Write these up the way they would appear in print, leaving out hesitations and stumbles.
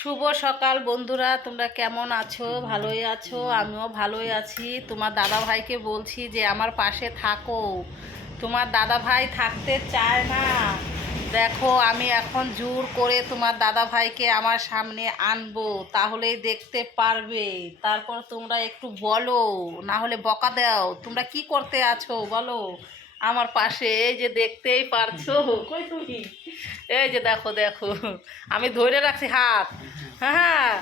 শুভ সকাল বন্ধুরা, তোমরা কেমন আছো? ভালোই আছো? আমিও ভালোই আছি। তোমার দাদা ভাইকে বলছি যে আমার পাশে থাকো। তোমার দাদা ভাই থাকতে চায় না। দেখো, আমি এখন জোর করে তোমার দাদা ভাইকে আমার সামনে আনবো, তাহলেই দেখতে পারবে। তারপর তোমরা একটু বলো, না হলে বকা দাও। তোমরা কি করতে আছো বলো আমার পাশে? এই যে দেখতেই পারছো। কই তুমি? এই যে দেখো দেখো, আমি ধরে রাখছি হাত। হ্যাঁ হ্যাঁ,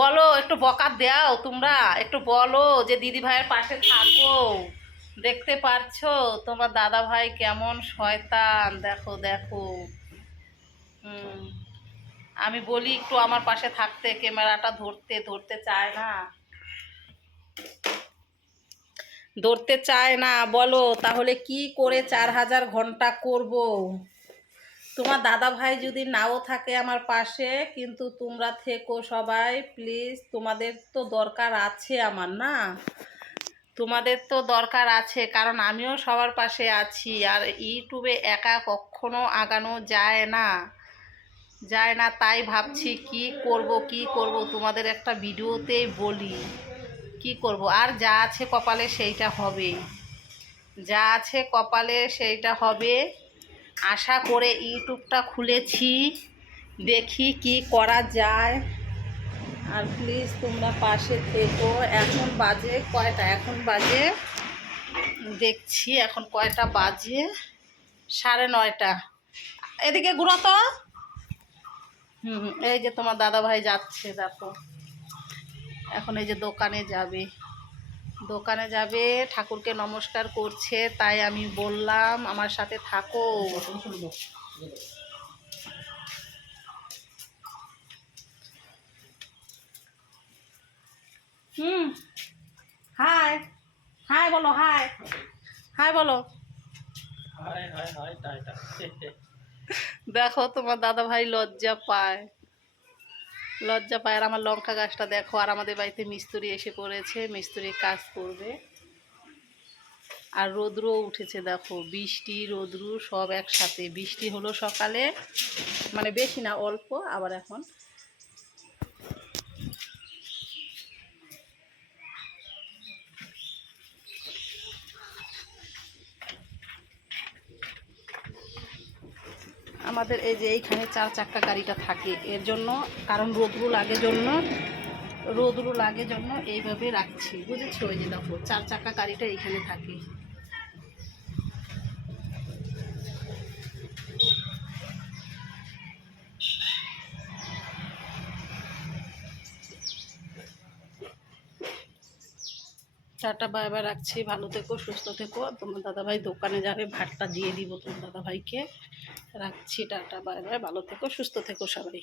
বলো, একটু বকা দাও। তোমরা একটু বলো যে দিদি ভাইয়ের পাশে থাকো। দেখতে পারছো তোমার দাদা ভাই কেমন শয়তান। দেখো দেখো। হুম, আমি বলি একটু আমার পাশে থাকতে, ক্যামেরাটা ধরতে ধরতে চায় না। ধরতে চায় না। বলো তাহলে কি করে 4000 ঘন্টা করব? তোমার দাদা ভাই যদি নাও থাকে আমার পাশে, কিন্তু তোমরা থেকো সবাই প্লিজ। তোমাদের তো দরকার আছে আমার, না? তোমাদের তো দরকার আছে, কারণ আমিও সবার পাশে আছি। আর ইউটিউবে একা কখনো আগানো যায় না, যায় না। তাই ভাবছি কি করব কি করব, তোমাদের একটা ভিডিওতেই বলি কি করব। আর যা আছে কপালে সেইটা হবে, যা আছে কপালে সেইটা হবে। আশা করে ইউটিউবটা খুলেছি, দেখি কি করা যায়। আর প্লিজ তোমরা পাশে থেকো। এখন বাজে কয়টা? এখন বাজে, দেখছি এখন কয়টা বাজে। 9:30। এদিকে ঘুরো তো। এই যে তোমার দাদা ভাই যাচ্ছে, দেখো। এখন এই যে দোকানে যাবে, দোকানে যাবে, ঠাকুরকে নমস্কার করছে। তাই আমি বললাম আমার সাথে থাকো। হাই হাই বলো, হাই হাই বলো। দেখো তোমার দাদা ভাই লজ্জা পায়, লজ্জা পায়। আর আমার লঙ্কা গাছটা দেখো। আর আমাদের বাড়িতে মিস্ত্রি এসে পড়েছে, মিস্ত্রি কাজ করবে। আর রোদ্রও উঠেছে, দেখো। বৃষ্টি রোদ্রু সব একসাথে। বৃষ্টি হলো সকালে, মানে বেশি না, অল্প। আবার এখন আমাদের এই যে এইখানে 4 চাক্কা গাড়িটা থাকে এর জন্য, কারণ রোদ্রু লাগে জন্য, রোদ্রু লাগে জন্য এইভাবে রাখছি, বুঝেছো? ওই যে দেখো 4 চাক্কা গাড়িটা এইখানে থাকে। টাটা বাই বাই, রাখছি। ভালো থেকো, সুস্থ থেকো। তোমার দাদাভাই দোকানে যাবে, ভাতটা দিয়ে দিব তোমার দাদাভাইকে। রাখছি, টাটা বাই বাই, ভালো থেকো, সুস্থ থেকো সবাই।